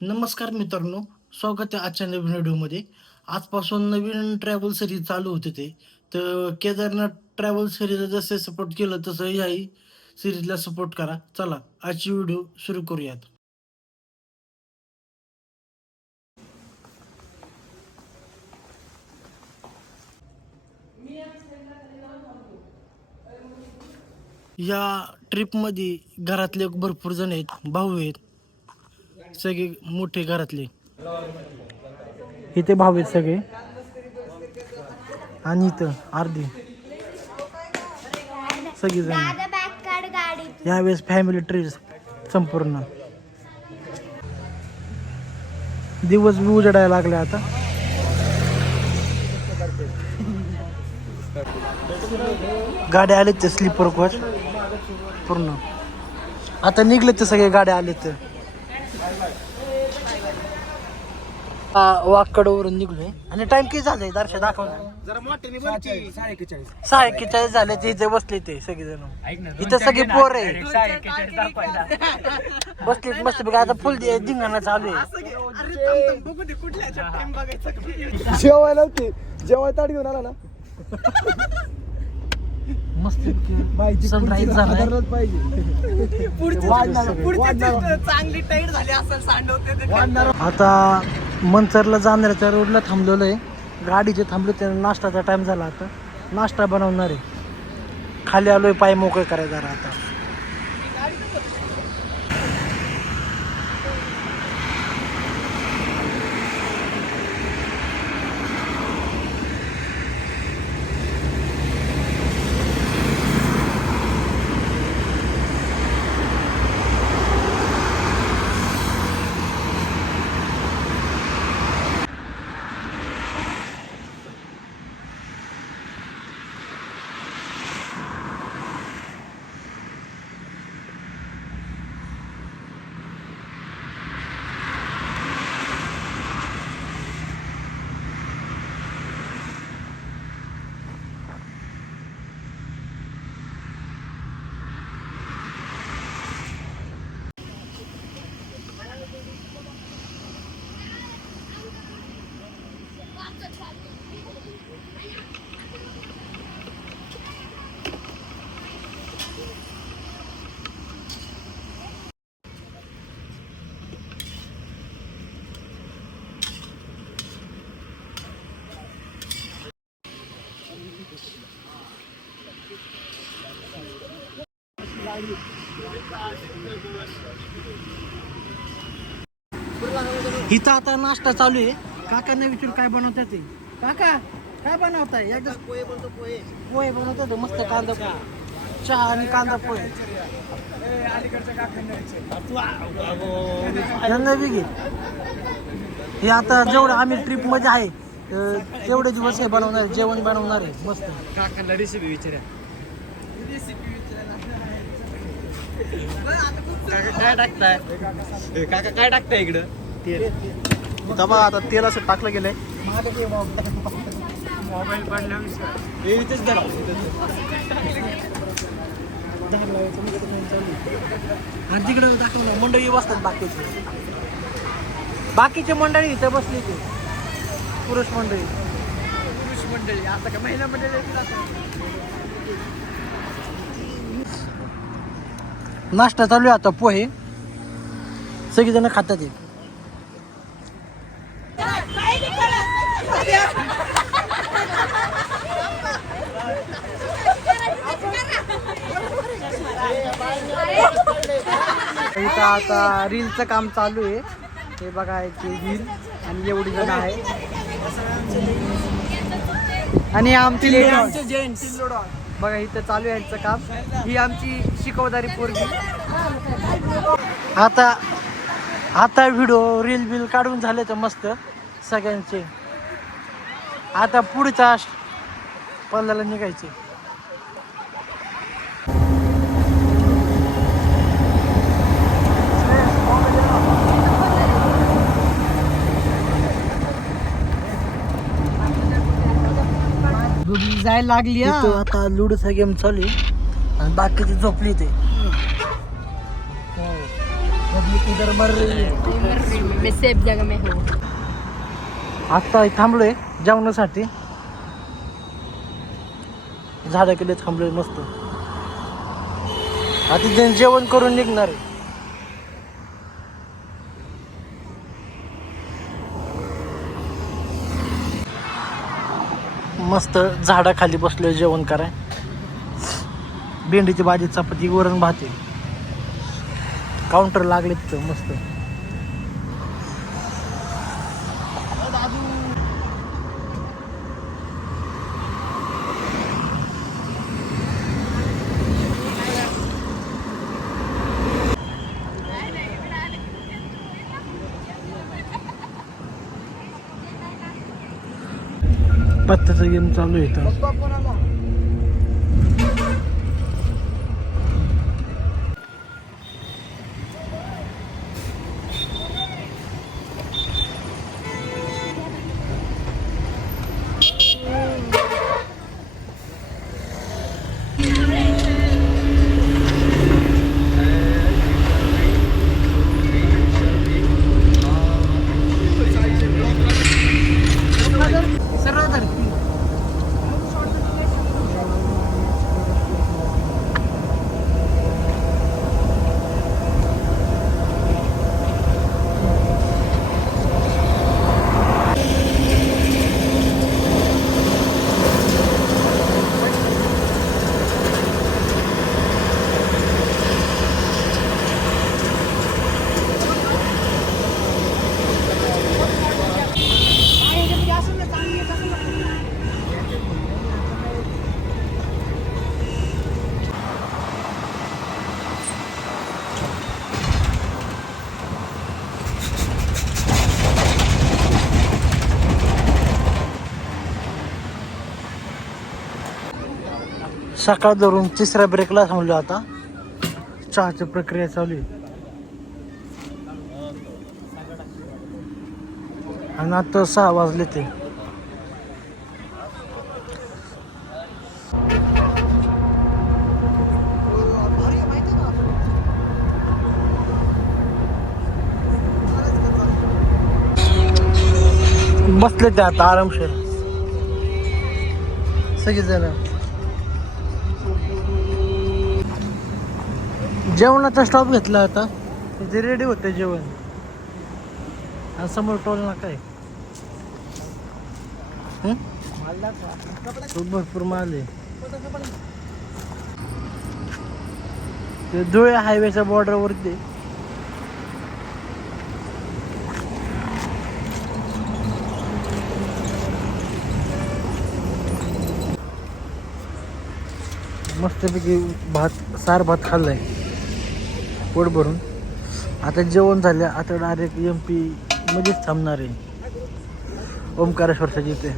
नमस्कार मित्रांनो, स्वागत आहे आजच्या नवीन व्हिडिओमध्ये. आजपासून नवीन ट्रॅव्हल सिरीज चालू होते ते. तर केदारनाथ ट्रॅव्हल सिरीजला जसे सपोर्ट केलं तसं याही सिरीजला सपोर्ट करा. चला आजची व्हिडिओ सुरू करूयात. या ट्रिपमध्ये घरातले भरपूर जण आहेत, भाऊ आहेत, सगळे मोठे घरातले. इथे भाऊ आहेत सगळे आणि इथं अर्धी सगळेजण. यावेळेस फॅमिली ट्रिप संपूर्ण. दिवस बी उजाडायला लागले आता. गाड्या आलेत ते स्लीपर कोच पूर्ण. आता निघले ते सगळे गाड्या आलेत. वाकडवरून निघलोय आणि टाइम किती झालाय दर्शन दाखवलं. 6:41 झाले ते. इथे बसले ते सगळेजण. इथं सगळे पोर आहे बसले मस्त पैकी. आता फुल धिंगाणा चालू आहे. जेवायला होते, जेवाय ताट घेऊन आला ना मस्त सनराईज झाला आता. मनसरला जाणाऱ्याच्या रोडला थांबलेलो आहे. गाडीचे थांबलो त्या नाश्ताचा टाइम झाला. आता नाश्ता बनवणार आहे. खाली आलोय पाय मोकळे करायला जरा आता. इथं आता नाश्ता चालू आहे. काकांना विचारू काय बनवतात ते. काका काय बनवताय? एकदा पोहे बनवतो. पोहे बनवतात मस्त. कांदा चहा आणि कांदा पोहे. यांना बी घे. हे आता जेवढं आम्ही ट्रिप मध्ये आहे तेवढे दिवस हे बनवणार आहे, जेवण बनवणार आहे मस्त. काकांना रेसिपी विचारा. काय टाकताय काका? काय टाकताय इकडं? तेल. इथं बघा आता तेल असं टाकलं गेलंय. मोबाईल पडला आणि तिकडे दाखवलं मंडळी बसतात. बाकीचे मंडळी इथे बसली ते पुरुष मंडळी. आता का महिला मंडळी. नाश्ता चालू आहे आता. पोहे सगळेजण खातात ते. इथं आता रीलचं काम चालू आहे. हे बघा रील आणि एवढी जण आहे. आणि आमची जेंट्स बघा इथं चालू आहे यांचं काम. ही आमची शिकवणारी पोरगी. आता व्हिडिओ रील बिल काढून झाले तर मस्त सगळ्यांचे. आता पुढच्या पल्ल्याला निघायचे. जायला लागली. आता लुडोचा गेम चालू आहे आणि बाकीची झोपली ते. इधर मर रही है. मैं सेफ जगह में हूँ. आता थांबलोय जेवणासाठी. झाडाकडे थांबलोय मस्त. आता ते जेवण करून निघणार आहे. मस्त झाडाखाली बसलोय जेवण कराय. भेंडीची भाजी, चपाती, वरण भात आहे. काउंटर लागले तिथं मस्त. पत्त्याचा गेम चालू आहे इथं. सकाळ धरून तिसऱ्या ब्रेकला थांबलो. आता चहाची प्रक्रिया चालू आहे. आणि आता 6 वाजले ते. बसले ते आता आरामशीर सगळेजण. जेवणाचा स्टॉप घेतला आता. ते रेडी होते जेवण. आणि समोर टोल नाका आहे. भरपूर माल आहे. ते धुळे हायवेच्या बॉर्डरवरती. मस्तपैकी सार भात खाल्लाय पोट भरून. आता जेवण झालं. आता डायरेक्ट MP मध्येच थांबणार आहे ओमकारेश्वरच्या जिथे.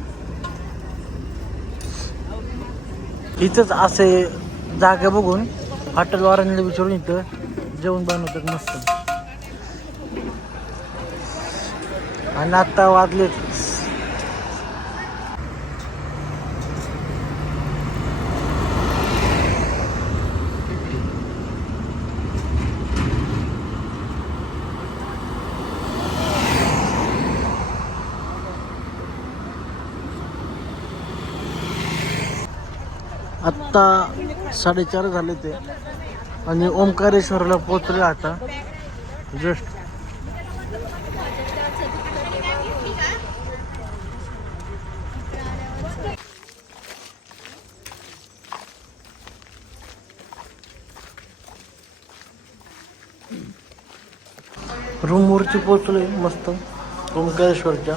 इथंच असे जागा बघून हॉटेलवाल्यांना विचारून इथं जेवण बनवतात मस्त. आणि आता वाजलेत आत्ता 4:30 झाले ते. आणि ओमकारेश्वरला पोचले आता जस्ट. रूमवरती पोचलोय मस्त. ओमकारेश्वरच्या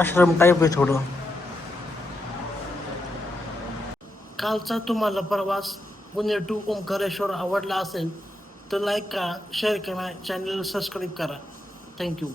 आश्रम टाईप आहे थोडं. कालचा तुम्हाला प्रवास पुणे टू ओमकारेश्वर आवडला असेल तर लाईक करा, शेअर करा, चॅनल सबस्क्राईब करा. थँक्यू.